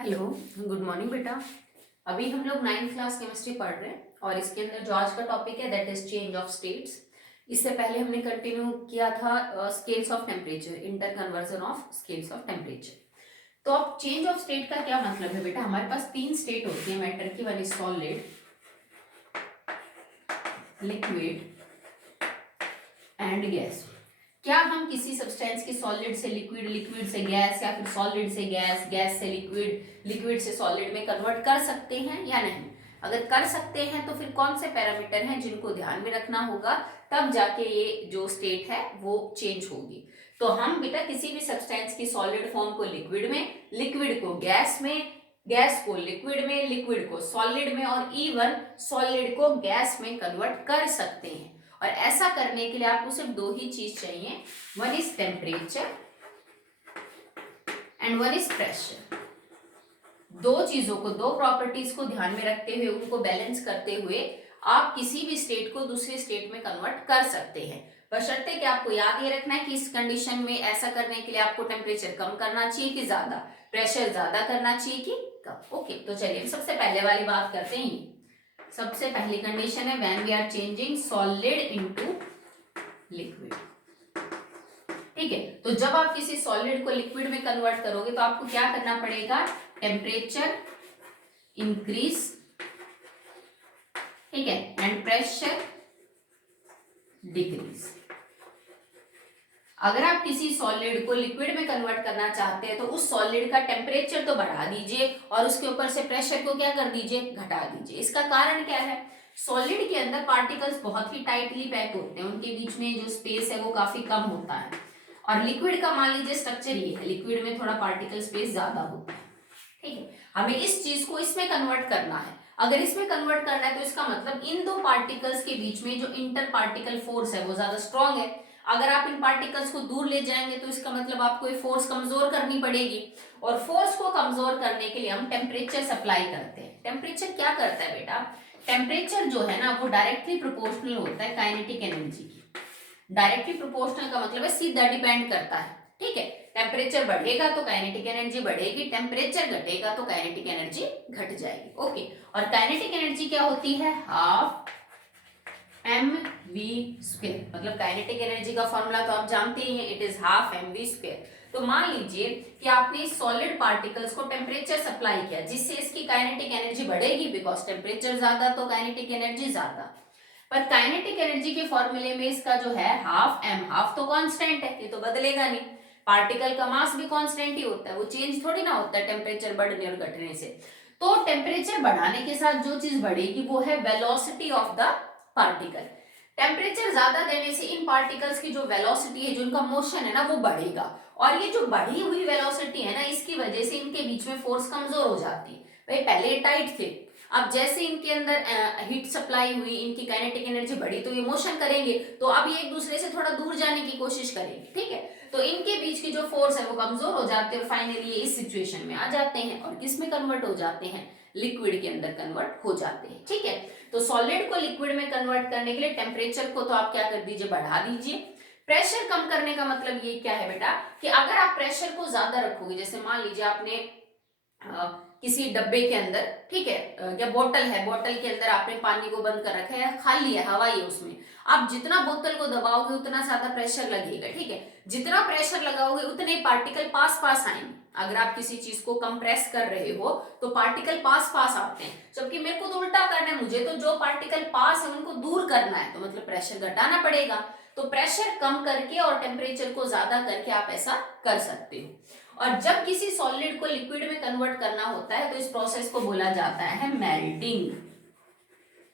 Hello, good morning बेटा। अभी हम लोग 9th क्लास केमिस्ट्री पढ़ रहे हैं और इसके अंदर जो आज का टॉपिक है that is change of states. इससे पहले हमने कंटिन्यू किया था scales of temperature, inter conversion of scales of temperature. तो अब चेंज ऑफ स्टेट का क्या मतलब है बेटा? हमारे पास तीन स्टेट होती है मैटर की, one is solid, liquid and gas. क्या हम किसी सब्सटेंस की सॉलिड से लिक्विड, लिक्विड से गैस, या फिर सॉलिड से गैस, गैस से लिक्विड, लिक्विड से सॉलिड में कन्वर्ट कर सकते हैं या नहीं? अगर कर सकते हैं तो फिर कौन से पैरामीटर हैं जिनको ध्यान में रखना होगा, तब जाके ये जो स्टेट है वो चेंज होगी। तो हम बेटा किसी भी सब्सटेंस की सॉलिड फॉर्म को लिक्विड में, लिक्विड को गैस में, गैस को लिक्विड में, लिक्विड को सॉलिड में और इवन सॉलिड को गैस में कन्वर्ट कर सकते हैं। और ऐसा करने के लिए आपको सिर्फ दो ही चीज चाहिए, one is temperature and one is pressure. दो चीजों को, दो प्रॉपर्टीज को ध्यान में रखते हुए, उनको बैलेंस करते हुए आप किसी भी स्टेट को दूसरे स्टेट में कन्वर्ट कर सकते हैं। बशर्ते कि आपको याद ये रखना है कि इस कंडीशन में ऐसा करने के लिए आपको टेम्परेचर कम करना चाहिए कि ज्यादा, प्रेशर ज्यादा करना चाहिए कि कम। ओके, तो चलिए सबसे पहले वाली बात करते हैं। सबसे पहली कंडीशन है when we are changing solid into liquid. ठीक है, तो जब आप किसी सॉलिड को लिक्विड में कन्वर्ट करोगे तो आपको क्या करना पड़ेगा? टेम्परेचर इंक्रीज, ठीक है, एंड प्रेशर डिक्रीज। अगर आप किसी सॉलिड को लिक्विड में कन्वर्ट करना चाहते हैं तो उस सॉलिड का टेम्परेचर तो बढ़ा दीजिए और उसके ऊपर से प्रेशर को क्या कर दीजिए? घटा दीजिए। इसका कारण क्या है? सॉलिड के अंदर पार्टिकल्स बहुत ही टाइटली पैक होते हैं, उनके बीच में जो स्पेस है वो काफी कम होता है। और लिक्विड का मान लीजिए स्ट्रक्चर ये है, लिक्विड में थोड़ा पार्टिकल स्पेस ज्यादा होता है। ठीक है, हमें इस चीज को इसमें कन्वर्ट करना है। अगर इसमें कन्वर्ट करना है तो इसका मतलब इन दो पार्टिकल्स के बीच में जो इंटर पार्टिकल फोर्स है वो ज्यादा स्ट्रॉन्ग है। अगर आप इन पार्टिकल्स को दूर ले जाएंगे तो इसका मतलब आपको ये फोर्स कमजोर करनी पड़ेगी, और फोर्स को कमजोर करने के लिए हम टेम्परेचर सप्लाई करते हैं। टेम्परेचर क्या करता है बेटा? टेम्परेचर जो है ना वो डायरेक्टली प्रोपोर्शनल होता है काइनेटिक एनर्जी की। डायरेक्टली प्रोपोर्शनल का मतलब है सीधा डिपेंड करता है। ठीक है, टेम्परेचर बढ़ेगा तो काइनेटिक एनर्जी बढ़ेगी, टेम्परेचर घटेगा तो काइनेटिक एनर्जी घट जाएगी। ओके, और काइनेटिक एनर्जी क्या होती है? Half mv²। मतलब काइनेटिक एनर्जी का फॉर्मूला तो आप जानते ही हैं, इट इज हाफ mv²। तो मान लीजिए कि आपने सॉलिड पार्टिकल्स को टेम्परेचर सप्लाई किया जिससे इसकी काइनेटिक एनर्जी बढ़ेगी, बिकॉज टेम्परेचर ज्यादा तो काइनेटिक एनर्जी ज्यादा। पर काइनेटिक एनर्जी के फॉर्मूले में इसका जो है हाफ m, हाफ तो कांस्टेंट है, ये तो बदलेगा नहीं। पार्टिकल का मास भी कांस्टेंट ही होता है, वो चेंज थोड़ी ना होता है टेम्परेचर बढ़ने और घटने से। तो टेम्परेचर बढ़ाने के साथ जो चीज बढ़ेगी वो है velocity of the particle. Temperature ज्यादा देने से इन पार्टिकल्स की जो वेलोसिटी है, जो इनका मोशन है ना, वो बढ़ेगा। और ये जो बढ़ी हुई वेलोसिटी है ना, इसकी वजह से इनके बीच में फोर्स कमजोर हो जाती है। भाई पहले टाइट थे, अब जैसे इनके अंदर हीट सप्लाई हुई, इनकी काइनेटिक एनर्जी बढ़ी तो ये मोशन करेंगे, तो अब ये एक दूसरे से थोड़ा दूर जाने की कोशिश करेंगे। ठीक है, तो इनके बीच की जो फोर्स है वो कमजोर हो जाते हैं और फाइनली ये इस सिचुएशन में आ जाते हैं और किस में कन्वर्ट हो जाते हैं? लिक्विड के अंदर कन्वर्ट हो जाते हैं। ठीक है, तो सॉलिड को लिक्विड में कन्वर्ट करने के लिए टेम्परेचर को तो आप क्या कर दीजिए? बढ़ा दीजिए। प्रेशर कम करने का मतलब ये क्या है बेटा? कि अगर आप प्रेशर को ज्यादा रखोगे, जैसे मान लीजिए आपने किसी डब्बे के अंदर, ठीक है, या बोतल है, बोतल के अंदर आपने पानी को बंद कर रखा है, खाली है, हवा ही है उसमें, आप जितना बोतल को दबाओगे उतना ज्यादा प्रेशर लगेगा। ठीक है, जितना प्रेशर लगाओगे उतने पार्टिकल पास पास आएंगे। अगर आप किसी चीज को कंप्रेस कर रहे हो तो पार्टिकल पास पास आते हैं, जबकि मेरे को तो उल्टा करना है, मुझे तो जो पार्टिकल पास है उनको दूर करना है, तो मतलब प्रेशर घटाना पड़ेगा। तो प्रेशर कम करके और टेम्परेचर को ज्यादा करके आप ऐसा कर सकते हो। और जब किसी सॉलिड को लिक्विड में कन्वर्ट करना होता है तो इस प्रोसेस को बोला जाता है मेल्टिंग।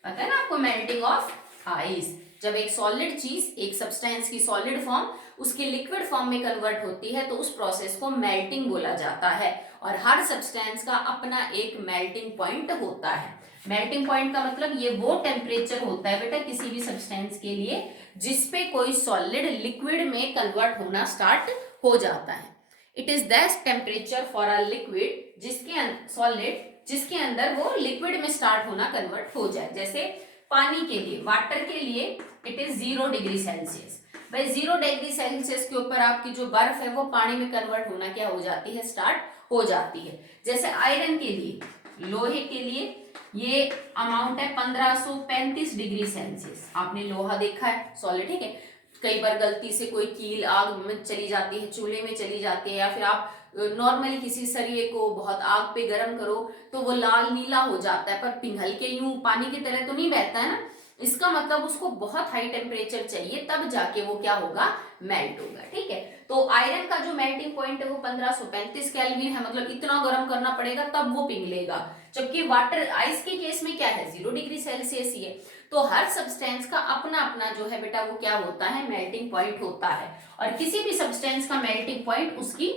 पता है ना आपको, मेल्टिंग ऑफ आइस। जब एक सॉलिड चीज, एक सब्सटेंस की सॉलिड फॉर्म उसके लिक्विड फॉर्म में कन्वर्ट होती है तो उस प्रोसेस को मेल्टिंग बोला जाता है। और हर सब्सटेंस का अपना एक मेल्टिंग पॉइंट होता है। मेल्टिंग पॉइंट का मतलब ये वो टेम्परेचर होता है बेटा किसी भी सब्सटेंस के लिए जिसपे कोई सॉलिड लिक्विड में कन्वर्ट होना स्टार्ट हो जाता है। It is that temperature for a liquid जिसके सॉलिड जिसके अंदर वो लिक्विड में स्टार्ट होना कन्वर्ट हो जाए। जैसे पानी के लिए, वाटर के लिए इट इज 0 डिग्री सेल्सियस। भाई 0 डिग्री सेल्सियस के ऊपर आपकी जो बर्फ है वो पानी में कन्वर्ट होना क्या हो जाती है, स्टार्ट हो जाती है। जैसे आयरन के लिए, लोहे के लिए ये अमाउंट है 1535 डिग्री सेल्सियस। आपने लोहा देखा है सॉलिड, ठीक है, कई बार गलती से कोई कील आग में चली जाती है, चूल्हे में चली जाती है, या फिर आप नॉर्मली किसी सरिये को बहुत आग पे गर्म करो तो वो लाल नीला हो जाता है, पर पिघल के यूं पानी की तरह तो नहीं बहता है ना। इसका मतलब उसको बहुत हाई टेम्परेचर चाहिए, तब जाके वो क्या होगा, मेल्ट होगा, ठीक है। तो आयरन का जो मेल्टिंग पॉइंट है वो 1535 केल्विन है, मतलब इतना गर्म करना पड़ेगा तब वो पिघलेगा। जबकि वाटर, आइस के केस में क्या है, 0 डिग्री सेल्सियस ही है। तो हर सब्सटेंस का अपना अपना जो है बेटा वो क्या होता है, मेल्टिंग पॉइंट होता है। और किसी भी सब्सटेंस का मेल्टिंग पॉइंट उसकी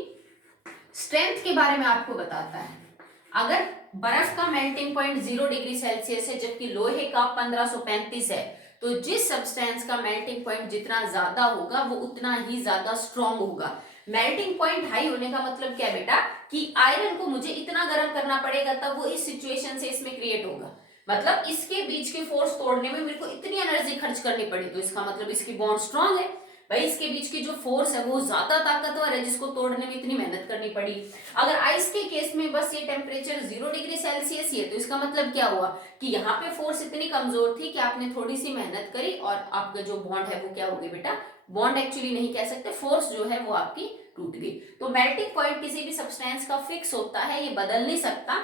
स्ट्रेंथ के बारे में आपको बताता है। अगर बर्फ का मेल्टिंग पॉइंट 0 डिग्री सेल्सियस है जबकि लोहे का 1535 है, तो जिस सब्सटेंस का मेल्टिंग पॉइंट जितना ज्यादा होगा वो उतना ही ज्यादा स्ट्रॉन्ग होगा। मेल्टिंग पॉइंट हाई होने का मतलब क्या है बेटा, कि आयरन को मुझे इतना गर्म करना पड़ेगा तब वो इस सिचुएशन से इसमें क्रिएट होगा। मतलब इसके बीच के फोर्स तोड़ने में मेरे को इतनी एनर्जी खर्च करनी पड़ी, तो इसका मतलब इसकी बॉन्ड स्ट्रांग है। भाई इसके बीच की जो फोर्स है वो ज्यादा ताकतवर है, जिसको तोड़ने में इतनी मेहनत करनी पड़ी। अगर आइस के केस में बस ये टेम्परेचर 0 डिग्री सेल्सियस ही है, तो इसका मतलब क्या हुआ कि यहाँ पे फोर्स इतनी कमजोर थी कि आपने थोड़ी सी मेहनत करी और आपका जो बॉन्ड है वो क्या हो गई बेटा, बॉन्ड एक्चुअली नहीं कह सकते, फोर्स जो है वो आपकी टूट गई। तो मेल्टिंग पॉइंट किसी भी सब्सटेंस का फिक्स होता है, ये बदल नहीं सकता।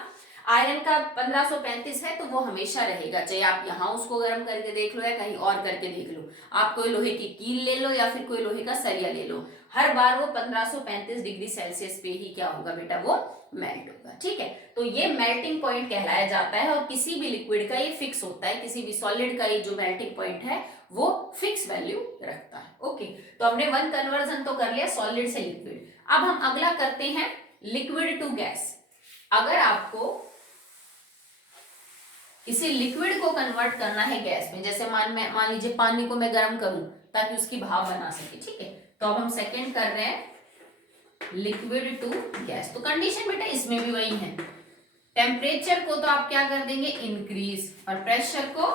आयरन का 1535 है तो वो हमेशा रहेगा, चाहे आप यहाँ उसको गर्म करके देख लो या कहीं और करके देख लो, आप कोई लोहे की कील ले लो या फिर कोई लोहे का सरिया ले लो, हर बार वो 1535 डिग्री सेल्सियस पे ही क्या होगा बेटा, वो मेल्ट होगा, ठीक है। तो ये मेल्टिंग पॉइंट कहलाया जाता है, और किसी भी लिक्विड का ये फिक्स होता है, किसी भी सॉलिड का ये जो मेल्टिंग पॉइंट है वो फिक्स वैल्यू रखता है। ओके, तो हमने वन कन्वर्जन तो कर लिया सॉलिड से लिक्विड। अब हम अगला करते हैं लिक्विड टू गैस। अगर आपको इसे लिक्विड को कन्वर्ट करना है गैस में, जैसे मान लीजिए पानी को मैं गर्म करूं ताकि उसकी भाप बना सके, ठीक है, तो अब हम सेकंड कर रहे हैं लिक्विड टू गैस। तो कंडीशन बेटा इसमें भी वही है, टेम्परेचर को तो आप क्या कर देंगे, इंक्रीज, और प्रेशर को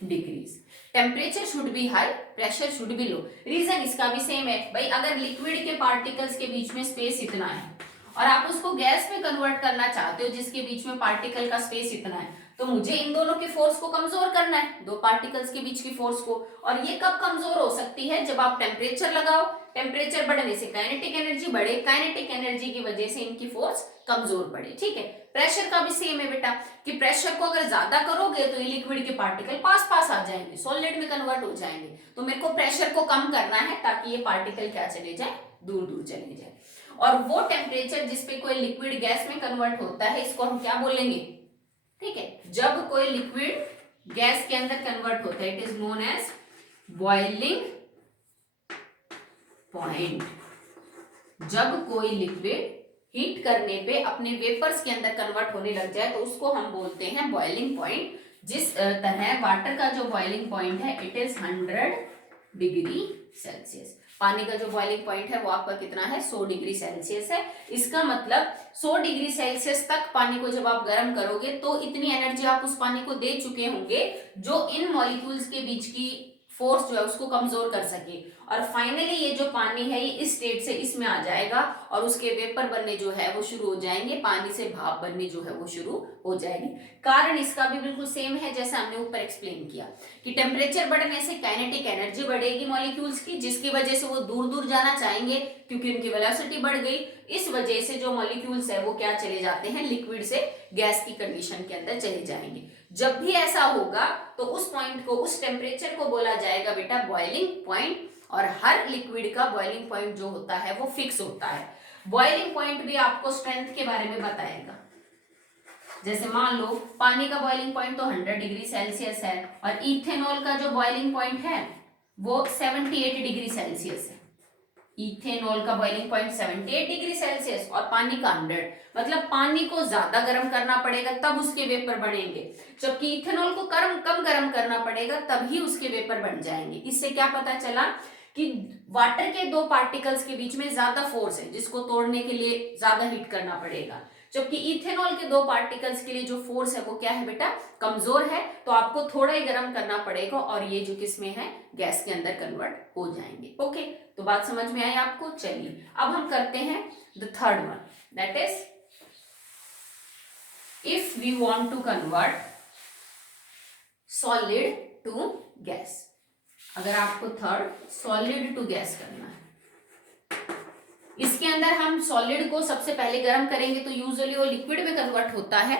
decrease. Temperature should be high, pressure should be low. Reason इसका भी सेम है भाई, अगर लिक्विड के पार्टिकल्स के बीच में स्पेस इतना है और आप उसको गैस में कन्वर्ट करना चाहते हो जिसके बीच में पार्टिकल का स्पेस इतना है, तो मुझे इन दोनों की फोर्स को कमजोर करना है, दो पार्टिकल्स के बीच की फोर्स को। और ये कब कमजोर हो सकती है, जब आप टेम्परेचर लगाओ, टेम्परेचर बढ़ने से काइनेटिक एनर्जी बढ़े, काइनेटिक एनर्जी की वजह से इनकी फोर्स कमजोर पड़े, ठीक है। प्रेशर का भी सेम है बेटा, कि प्रेशर को अगर ज्यादा करोगे तो ये लिक्विड के पार्टिकल पास पास आ जाएंगे, सॉलिड में कन्वर्ट हो जाएंगे, तो मेरे को प्रेशर को कम करना है ताकि ये पार्टिकल क्या चले जाए, दूर दूर चले जाए। और वो टेम्परेचर जिसपे कोई लिक्विड गैस में कन्वर्ट होता है, इसको हम क्या बोलेंगे, ठीक है, जब कोई लिक्विड गैस के अंदर कन्वर्ट होता है, it is known as boiling point. जब कोई लिक्विड हीट करने पे अपने वेपर्स के अंदर कन्वर्ट होने लग जाए तो उसको हम बोलते हैं बॉइलिंग पॉइंट। जिस तरह वाटर का जो बॉइलिंग पॉइंट है इट इज 100 डिग्री सेल्सियस। पानी का जो बॉइलिंग पॉइंट है वो आपका कितना है, 100 डिग्री सेल्सियस है। इसका मतलब 100 डिग्री सेल्सियस तक पानी को जब आप गर्म करोगे तो इतनी एनर्जी आप उस पानी को दे चुके होंगे जो इन मॉलिक्यूल्स के बीच की फोर्स जो है उसको कमजोर कर सके, और फाइनली ये जो पानी है ये इस स्टेट से इसमें आ जाएगा और उसके वेपर बनने जो है वो शुरू हो जाएंगे, पानी से भाप बननी जो है वो शुरू हो जाएगी। कारण इसका भी बिल्कुल सेम है जैसा हमने ऊपर एक्सप्लेन किया कि टेम्परेचर बढ़ने से काइनेटिक एनर्जी बढ़ेगी मॉलिक्यूल्स की, जिसकी वजह से वो दूर दूर जाना चाहेंगे क्योंकि उनकी वेलोसिटी बढ़ गई। इस वजह से जो मॉलिक्यूल्स है वो क्या चले जाते हैं, लिक्विड से गैस की कंडीशन के अंदर चले जाएंगे। जब भी ऐसा होगा तो उस पॉइंट को, उस टेम्परेचर को बोला जाएगा बेटा बॉइलिंग पॉइंट, और हर लिक्विड का बॉइलिंग पॉइंट जो होता है वो फिक्स होता है। बॉइलिंग पॉइंट भी आपको स्ट्रेंथ के बारे में बताएगा। जैसे मान लो पानी का बॉइलिंग पॉइंट तो 100 डिग्री सेल्सियस है और इथेनॉल का जो बॉइलिंग पॉइंट है वो 78 डिग्री सेल्सियस है। इथेनॉल का बॉइलिंग पॉइंट 78 डिग्री सेल्सियस और पानी का 100, मतलब पानी को ज्यादा गर्म करना पड़ेगा तब उसके वेपर बनेंगे, जबकि इथेनॉल को कम गर्म करना पड़ेगा तभी उसके वेपर बन जाएंगे। इससे क्या पता चला कि वाटर के दो पार्टिकल्स के बीच में ज्यादा फोर्स है जिसको तोड़ने के लिए ज्यादा हीट करना पड़ेगा, जबकि इथेनॉल के 2 पार्टिकल्स के लिए जो फोर्स है वो क्या है बेटा, कमजोर है, तो आपको थोड़ा ही गर्म करना पड़ेगा और ये जो किसमें है, गैस के अंदर कन्वर्ट हो जाएंगे। ओके, तो बात समझ में आई आपको। चलिए अब हम करते हैं the third one, that is if we want to convert solid to gas. अगर आपको थर्ड सॉलिड टू गैस करना है, इसके अंदर हम सॉलिड को सबसे पहले गर्म करेंगे तो यूजुअली वो लिक्विड में कन्वर्ट होता है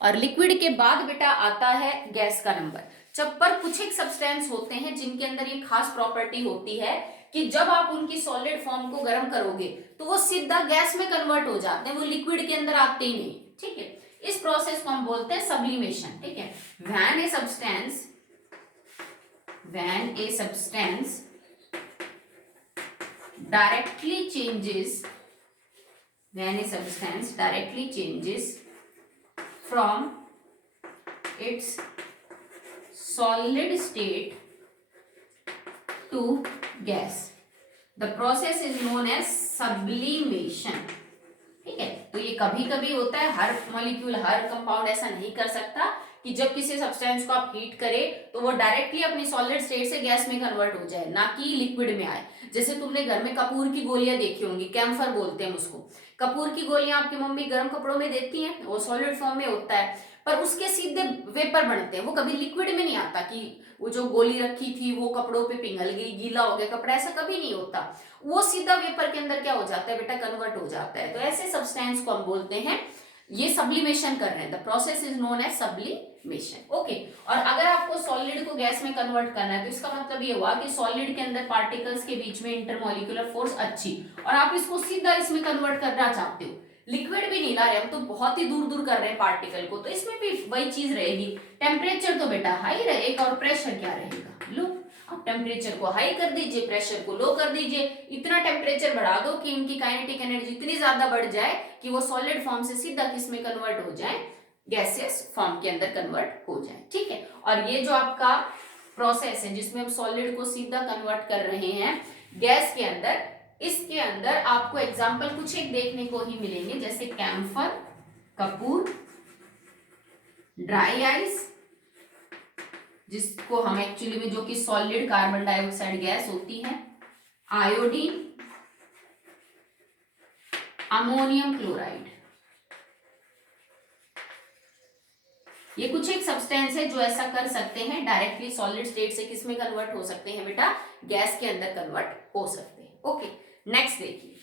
और लिक्विड के बाद बेटा आता है गैस का नंबर। जब पर कुछ एक सब्सटेंस होते हैं जिनके अंदर ये खास प्रॉपर्टी होती है कि जब आप उनकी सॉलिड फॉर्म को गर्म करोगे तो वो सीधा गैस में कन्वर्ट हो जाते हैं, वो लिक्विड के अंदर आते ही नहीं। ठीक है, इस प्रोसेस को हम बोलते हैं सब्लिमेशन। ठीक है, when a substance directly changes from its solid state to gas, the process is known as sublimation। ठीक है, तो ये कभी कभी होता है, हर मॉलिक्यूल हर कंपाउंड ऐसा नहीं कर सकता कि जब किसी सब्सटेंस को आप हीट करें तो वो डायरेक्टली अपनी सॉलिड स्टेट से गैस में कन्वर्ट हो जाए, ना कि लिक्विड में आए। जैसे तुमने घर में कपूर की गोलियां देखी होंगी, कैम्फर बोलते हैं उसको। कपूर की गोलियां आपकी मम्मी गर्म कपड़ों में देती हैं, वो सॉलिड फॉर्म में होता है, पर उसके सीधे वेपर बनते हैं, वो कभी लिक्विड में नहीं आता कि वो जो गोली रखी थी वो कपड़ों पे पिघल गई, गीला हो गया कपड़ा, ऐसा कभी नहीं होता। वो सीधा वेपर के अंदर क्या हो जाता है बेटा, कन्वर्ट हो जाता है। तो ऐसे सब्सटेंस को हम बोलते हैं ये सब्लिमेशन कर रहे हैं, the process is known as sublimation. Okay, और अगर आपको सॉलिड को गैस में कन्वर्ट करना है तो इसका मतलब ये हुआ कि सॉलिड के अंदर पार्टिकल्स के बीच में इंटरमॉलिक्यूलर फोर्स अच्छी, और आप इसको सीधा इसमें कन्वर्ट करना चाहते हो, लिक्विड भी नहीं ला रहे हम तो बहुत ही दूर दूर कर रहे हैं पार्टिकल को, तो इसमें भी वही चीज रहेगी। टेम्परेचर तो बेटा हाई रहेगा और प्रेशर क्या रहेगा, लो आप टेम्परेचर को हाई कर दीजिए, प्रेशर को लो कर दीजिए, इतना टेम्परेचर बढ़ा दो कि इनकी काइनेटिक एनर्जी इतनी ज्यादा बढ़ जाए कि वो सॉलिड फॉर्म से सीधा किसमें कन्वर्ट हो जाए, गैसियस फॉर्म के अंदर कन्वर्ट हो जाए। ठीक है, और ये जो आपका प्रोसेस है जिसमें हम सॉलिड को सीधा कन्वर्ट कर रहे हैं गैस के अंदर, इसके अंदर आपको एग्जाम्पल कुछ एक देखने को ही मिलेंगे, जैसे कैम्फर, कपूर, ड्राई आइस जिसको हम एक्चुअली में जो कि सॉलिड कार्बन डाइऑक्साइड गैस होती है, आयोडीन, अमोनियम क्लोराइड, ये कुछ एक सब्सटेंस है जो ऐसा कर सकते हैं, डायरेक्टली सॉलिड स्टेट से किसमें कन्वर्ट हो सकते हैं बेटा, गैस के अंदर कन्वर्ट हो सकते हैं। ओके, नेक्स्ट देखिए,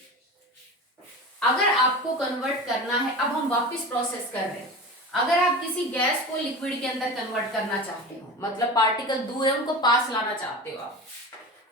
अगर आपको कन्वर्ट करना है, अब हम वापस प्रोसेस कर रहे हैं, अगर आप किसी गैस को लिक्विड के अंदर कन्वर्ट करना चाहते हो, मतलब पार्टिकल दूर है उनको पास लाना चाहते हो आप,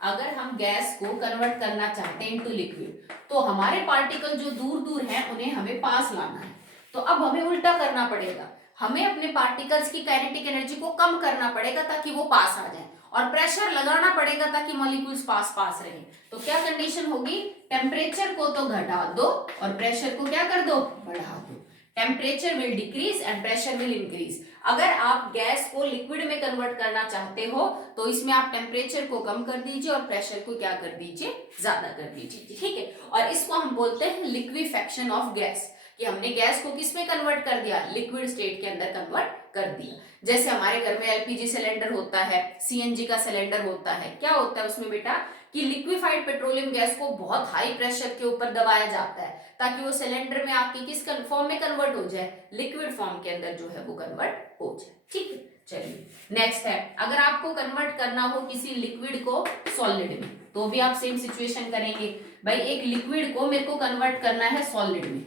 अगर हम गैस को कन्वर्ट करना चाहते हैं इनटू लिक्विड, तो हमारे पार्टिकल जो दूर दूर हैं उन्हें हमें पास लाना है। तो अब हमें उल्टा करना पड़ेगा, हमें अपने पार्टिकल्स की काइनेटिक एनर्जी को कम करना पड़ेगा ताकि वो पास आ जाए, और प्रेशर लगाना पड़ेगा ताकि मॉलिक्यूल्स पास पास रहे। तो क्या कंडीशन होगी, टेम्परेचर को तो घटा दो और प्रेशर को क्या कर दो, बढ़ा दो। Temperature will decrease and pressure will increase. अगर आप गैस को लिक्विड में कन्वर्ट करना चाहते हो तो इसमें आप टेम्परेचर को कम कर दीजिए और प्रेशर को क्या कर दीजिए, ज्यादा कर दीजिए। ठीक है, और इसको हम बोलते हैं लिक्विफेक्शन ऑफ गैस, कि हमने गैस को किस में कन्वर्ट कर दिया, लिक्विड स्टेट के अंदर कन्वर्ट कर दिया। जैसे हमारे घर में एलपीजी सिलेंडर होता है, सीएनजी का सिलेंडर होता है, क्या होता है उसमें बेटा कि लिक्विफाइड पेट्रोलियम गैस को बहुत हाई प्रेशर के ऊपर दबाया जाता है ताकि वो सिलेंडर में आके किस फॉर्म में कन्वर्ट हो जाए, लिक्विड फॉर्म के अंदर जो है वो कन्वर्ट हो जाए। ठीक है, चलिए नेक्स्ट है, अगर आपको कन्वर्ट करना हो किसी लिक्विड को सॉलिड में तो भी आप सेम सिचुएशन करेंगे। भाई एक लिक्विड को मेरे को कन्वर्ट करना है सॉलिड में,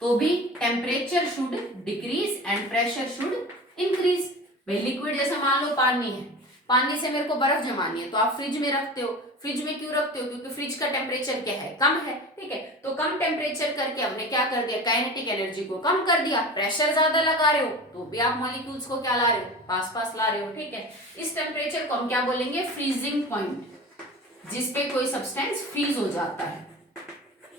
तो भी temperature should decrease and pressure should increase. भाई लिक्विड जैसे मान लो पानी है, पानी से मेरे को बर्फ जमानी है तो आप फ्रिज में रखते हो, फ्रिज में क्यों रखते हो, क्योंकि फ्रिज का टेम्परेचर क्या है, कम है। ठीक है, तो कम टेम्परेचर करके हमने क्या कर दिया, काइनेटिक एनर्जी को कम कर दिया, प्रेशर ज्यादा लगा रहे हो तो भी आप मॉलिक्यूल्स को क्या ला रहे हो, पास पास ला रहे हो। ठीक है, इस टेम्परेचर को हम क्या बोलेंगे, फ्रीजिंग पॉइंट, जिसपे कोई सब्सटेंस फ्रीज हो जाता है।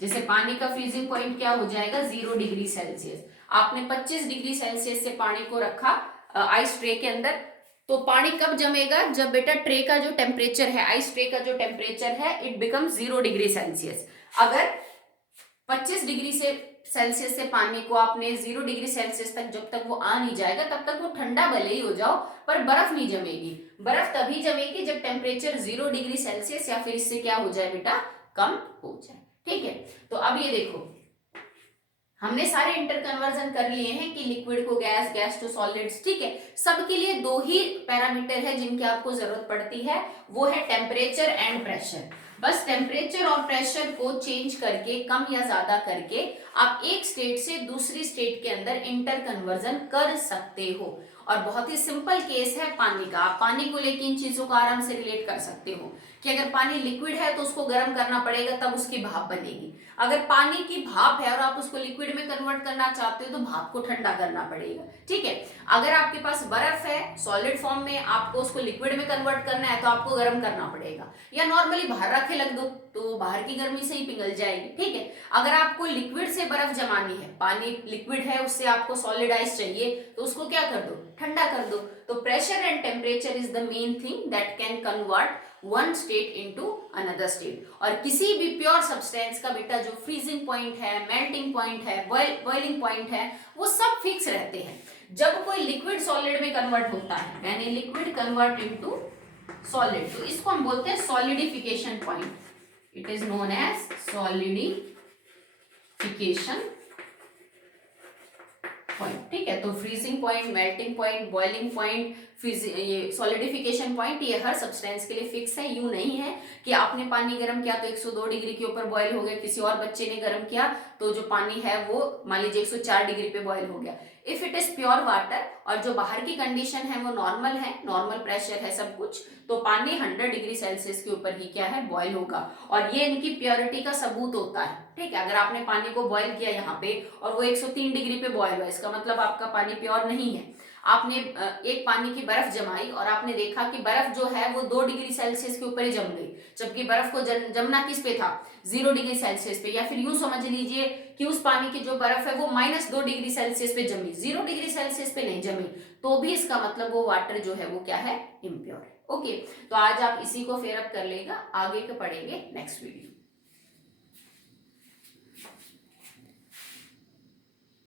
जैसे पानी का फ्रीजिंग पॉइंट क्या हो जाएगा, 0 डिग्री सेल्सियस। आपने 25 डिग्री सेल्सियस से पानी को रखा आइस ट्रे के अंदर, तो पानी कब जमेगा, जब बेटा ट्रे का जो टेम्परेचर है, आइस ट्रे का जो टेम्परेचर है, इट बिकम 0 डिग्री सेल्सियस। अगर 25 डिग्री से सेल्सियस से पानी को आपने 0 डिग्री सेल्सियस तक जब तक वो आ नहीं जाएगा तब तक वो ठंडा भले ही हो जाओ पर बर्फ नहीं जमेगी। बर्फ तभी जमेगी जब टेम्परेचर 0 डिग्री सेल्सियस या फिर इससे क्या हो जाए बेटा, कम हो जाए। ठीक है, तो अब ये देखो हमने सारे इंटर कन्वर्जन कर लिए हैं कि लिक्विड को गैस, गैस टू सॉलिड्स। ठीक है, सबके लिए दो ही पैरामीटर है जिनकी आपको जरूरत पड़ती है, वो है टेम्परेचर एंड प्रेशर। बस टेम्परेचर और प्रेशर को चेंज करके, कम या ज्यादा करके आप एक स्टेट से दूसरी स्टेट के अंदर इंटर कन्वर्जन कर सकते हो। और बहुत ही सिंपल केस है पानी का। आप पानी को लेकर इन चीजों को आराम से रिलेट कर सकते हो कि अगर पानी लिक्विड है तो उसको गर्म करना पड़ेगा तब उसकी भाप बनेगी। अगर पानी की भाप है और आप उसको लिक्विड में कन्वर्ट करना चाहते हो तो भाप को ठंडा करना पड़ेगा। ठीक है, अगर आपके पास बर्फ है सॉलिड फॉर्म में, आपको उसको लिक्विड में कन्वर्ट करना है तो आपको गर्म करना पड़ेगा, या नॉर्मली बाहर रखे लग दो तो बाहर की गर्मी से ही पिघल जाएगी। ठीक है, अगर आपको लिक्विड से बर्फ जमानी है, पानी लिक्विड है उससे आपको सॉलिड आइस चाहिए तो उसको क्या कर दो, ठंडा कर दो। तो pressure and temperature is the main thing that can convert one state into another state. और किसी भी प्योर सब्सटेंस का बेटा जो फ्रीजिंग पॉइंट है, मेल्टिंग पॉइंट है, बॉइलिंग पॉइंट है, वो सब फिक्स रहते हैं। जब कोई लिक्विड सॉलिड में कन्वर्ट होता है, यानी लिक्विड कन्वर्ट इनटू सॉलिड, तो इसको हम बोलते हैं solidification point. It is known as solidification point. ठीक है, तो freezing point, melting point, boiling point, ये सॉलिडिफिकेशन पॉइंट, ये हर सब्सटेंस के लिए फिक्स है। यूं नहीं है कि आपने पानी गर्म किया तो 102 डिग्री के ऊपर बॉयल हो गया, किसी और बच्चे ने गर्म किया तो जो पानी है वो मान लीजिए 104 डिग्री पे बॉयल हो गया। If it is pure water और जो बाहर की कंडीशन है वो नॉर्मल है, नॉर्मल प्रेशर है सब कुछ, तो पानी 100 डिग्री सेल्सियस के ऊपर ही क्या है, बॉयल होगा। और ये इनकी प्योरिटी का सबूत होता है। ठीक है, अगर आपने पानी को बॉयल किया यहाँ पे और वो 103 डिग्री पे बॉयल हुआ, इसका मतलब आपका पानी प्योर नहीं है। आपने एक पानी की बर्फ जमाई और आपने देखा कि बर्फ जो है वो 2 डिग्री सेल्सियस के ऊपर ही जम गई, जबकि बर्फ को जमना किस पे था, 0 डिग्री सेल्सियस पे। या फिर यूं समझ लीजिए कि उस पानी की जो बर्फ है वो -2 डिग्री सेल्सियस पे जमी, 0 डिग्री सेल्सियस पे नहीं जमी, तो भी इसका मतलब वो वाटर जो है वो क्या है, इम्प्योर है। ओके, तो आज आप इसी को फेयर अप कर लेगा, आगे के पढ़ेंगे नेक्स्ट वीडियो।